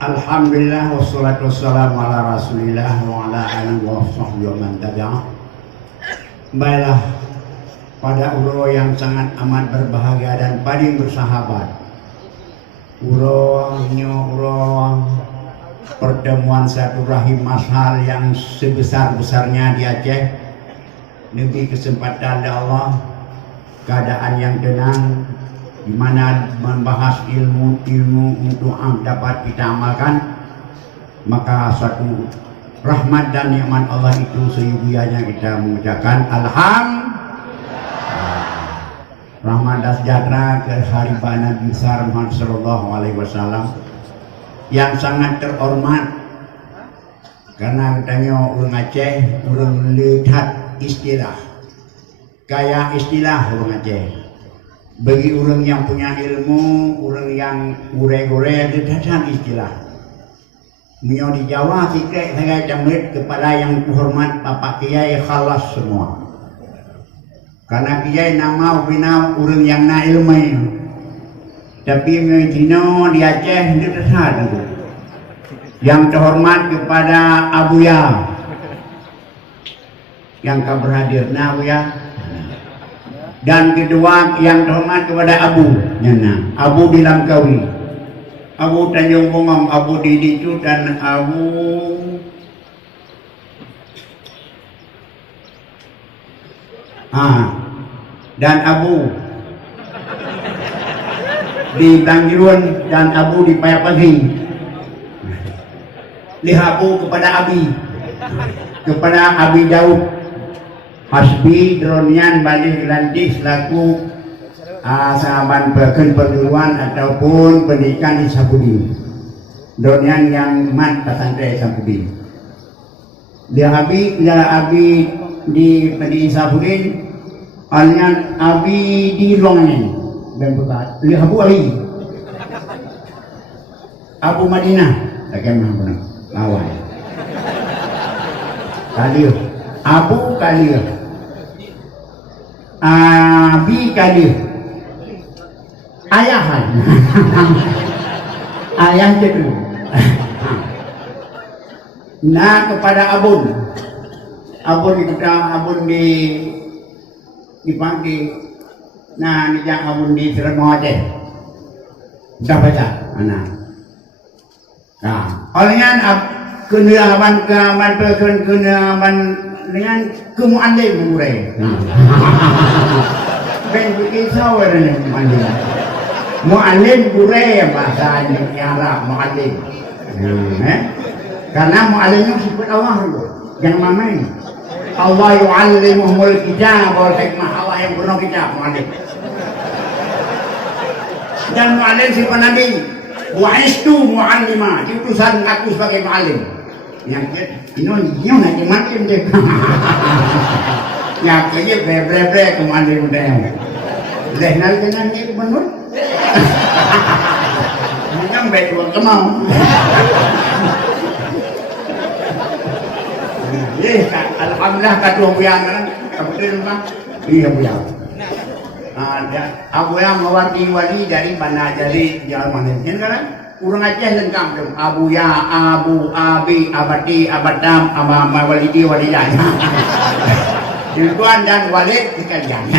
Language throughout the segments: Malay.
Alhamdulillah wassalatu wassalamu ala rasulillah wa ala alihi wa sahbihi wa man tabi'ah. Baiklah, pada ulo yang sangat amat berbahagia dan paling bersahabat, ulo pertemuan silaturahim mashal yang sebesar-besarnya di Aceh. Demi kesempatan Allah, keadaan yang tenang, di mana membahas ilmu untuk dapat kita amalkan, maka suatu rahmat dan nikmat Allah itu seyubianya kita mengucapkan alhamdulillah. Rahmat dan sejahtera ke haribah Nabi besar Muhammad sallallahu alaihi wasallam yang sangat terhormat, karena katanya orang Aceh orang lihat istilah, kaya istilah orang Aceh. Bagi orang yang punya ilmu, orang yang gure-gure, ada istilah. Menyo di Jawa sikit saya jamret kepada yang terhormat Bapak Kiai khalas semua. Karena Kiai nama bina orang yang na ilmu. Tapi menyo di Aceh itu ada. Yang terhormat kepada Abuya, yang berhadir na Abuya. Dan kedua yang terhormat kepada Abu Nyana, Abu di Langkawi, Abu Tanjung Bungong, Abu di Dicu, dan Abu dan Abu di Tanjirun, dan Abu di Payapagi. Lihat Abu kepada Abi, kepada Abi Daud Hasbi dronian balik lantis selaku sahabat perguruan ataupun pendidikan Isabudi. Dronian yang mat pesantren Isabudi. Dia Abi di pendidikan Isabudi, alnya Abi di Longen dan bekat. Dia Abu Ali, Abu Madinah, takkan mana lawan. Kalir, Abu Kalir. Abi Kadir, ayahan, ayah itu. Nah kepada Abun dipanggil. Nah ini yang Abun di Seremau Aceh. Sudah baca, anak. Nah, olehnya kenaban dengan kemu'alim murai. Ben berkisah dengan mu'alim. Mu'alim murai bahasa Arab mu'alim. Karena mu'alimnya sifat Allah dulu. Jangan main. Allah yu'allimuhumul kitab wal hikmah. Allah yang benar kitab mu'alim. Dan mu'alim sifat Nabi. Wa'istu mu'allimah. Diutusan aku sebagai mu'alim. Yang ini nanti makin deh. Yang kerja bre kemana udah. Leh nanti ke benar. Yang betul kemau. Alhamdulillah kadua buyang kan. Kebetulan bang. Iya buyang. Abu yang mewakili dari mana jadi jalan mana kan? Urang Aceh lengkap dong. Abu ya, Abu, Abi, Abadi, Abadam, Ama Walidi, Walidah. Tuan dan Walid sekalian.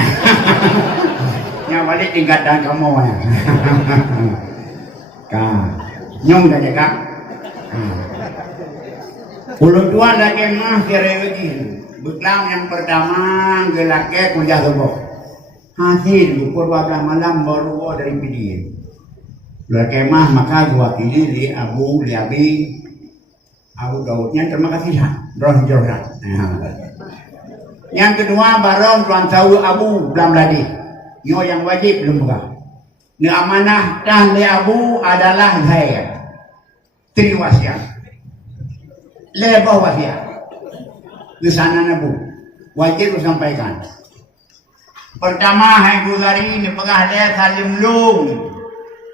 Yang Walid tingkatan kamu ya. Kak, nyong dah cakap. Ulun tuan lagi mah kira begini. Beklang yang pertama gelake kuliah sebab. Hasil bukur wabah malam baru dari PD. Kemah maka diwakili di Abu Liabi Abu Daudnya, terima kasih Roh Jordan. Yang kedua barong tuan tahu Abu belum lagi. Yo yang wajib belum buka. Ni amanah dan li Abu adalah saya. Tri wasiat. Lebah wasiat. Di sana Abu wajib sampaikan. Pertama hai gulari ni pegah dia salim lung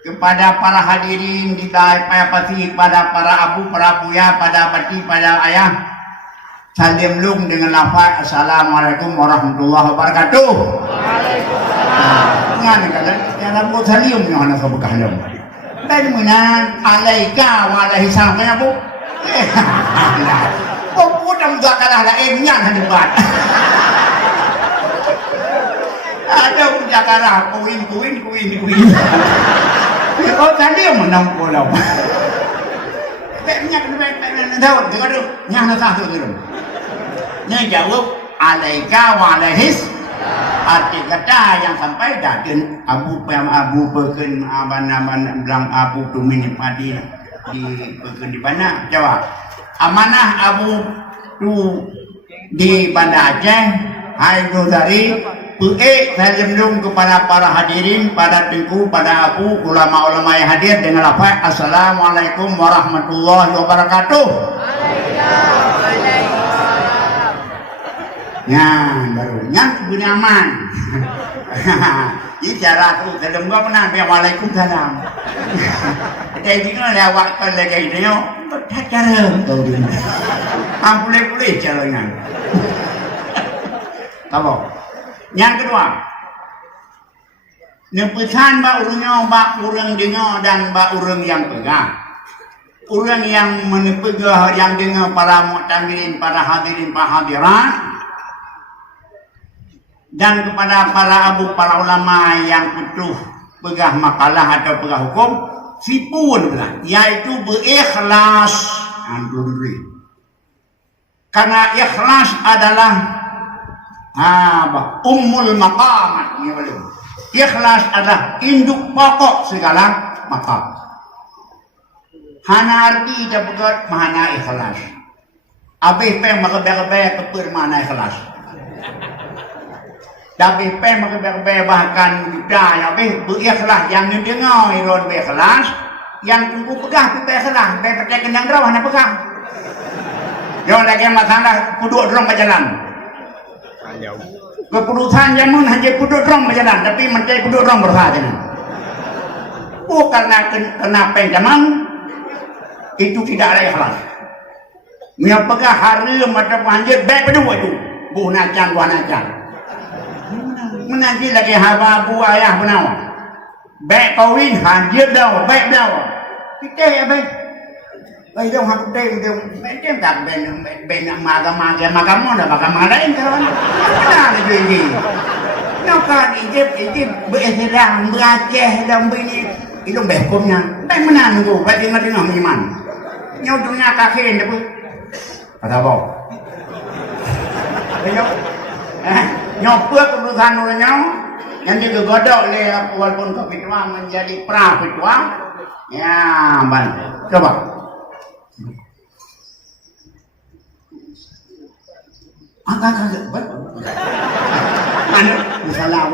kepada para hadirin di Payapati, pada para abu, para buya, pada pati, pada ayah, salim lung dengan lafaz Assalamualaikum warahmatullahi wabarakatuh. Waalaikumsalam. Ngan kata cara buat salim yang anak sebekah lem. Tadi mana alaika wa alaihi salam kaya bu. Kok udah enggak kalah lainnya debat. Ada udah kalah kuin. Oh tadi yang menang pulau. Beknya kena tahu dengar nyana satu tu. Nya jawab alaika wa alaihis. Arti kata yang sampai datun abu peken aban belang abu tu minit padi di peken di mana jawab amanah abu tu di Banda Aceh. Hai Saudari, saya jemlung kepada para hadirin, pada tengku, pada abu ulama-ulama yang hadir dengan lafaz Assalamualaikum warahmatullahi wabarakatuh. Nyan baru nyan bunyaman. Ini cara tu sedang gua pernah biar waalaikumsalam. Kita ini lewat ke lagi dia, tak cara tahu dia. Boleh caranya. Tahu? Yang kedua, nepesan ba urangnya ba urang dengar dan ba urang yang pegang. Urang yang menepegah yang dengar para mu'tamirin, para hadirin, para hadirat. Dan kepada para abu, para ulama yang butuh pegah makalah atau pegah hukum, sipun lah, yaitu berikhlas. Karena ikhlas adalah ummul maqamat. Ikhlas adalah induk pokok segala maqam. Hana arti dia begat mana ikhlas. Abih peng makabek-bek kepir mana ikhlas. Tapi pen makabek bahkan kita yang berikhlas yang dengar iron berikhlas yang tunggu pegah berikhlas pakai kendang rawah nak pegang. Jangan lagi masalah puduk drum berjalan. Keputusan jamun hanya puduk drum berjalan tapi menjadi puduk drum bersahaja. Karena kena pen zaman itu tidak ada ikhlas. Yang pegah hari macam hanjir baik berdua itu. Bu nacan, dua nacan. Menanti lagi haba abu ayah benawa. Baik kawin hanjir dah, baik dah. Kita ya baik. Baik dah hak dia macam tak ben magam dah magam lain kawan. Mana lagi ini? Nak ini berserang beraceh dan begini. Itu bekomnya. Baik mana nunggu? Baik dengar iman. Nyau dunia kaki ni pun. Kata apa? Nyopur keputusan orangnya yang digodok oleh walaupun ketua menjadi pra ketua ya ban coba agak mana misalnya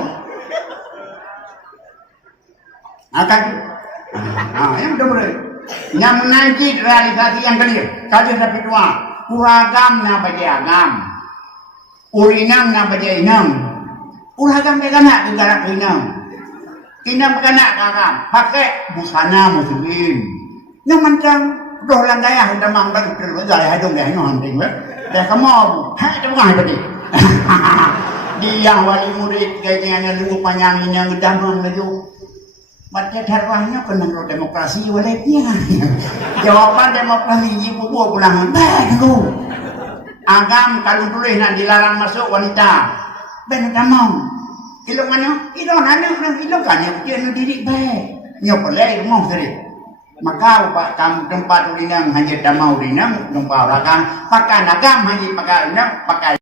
akan yang benar yang menanti realisasi yang clear kajian ketua kuragam na bagi agam urinam na baca inam, uragam kena negara inam kena kakam, pakai busana muslim. Yang macam doh landaya hendak mangkal terus saya hadung dah nonting, dah kamu, hei tu bukan apa ni? Dia wali murid kayaknya nunggu panjang ini yang gedam laju. Baca darahnya kena demokrasi waletnya. Jawaban demokrasi ibu buah pulang, bagus. Agam kalau tulis nak dilarang masuk wanita. Ben tak mau. Ilok mana? Ilok anak kan yang dia didik baik. Nyo boleh rumah sendiri. Maka ubah kamu tempat urinam hanya tak mau urinam, tempat orang pakai agam hanya pakai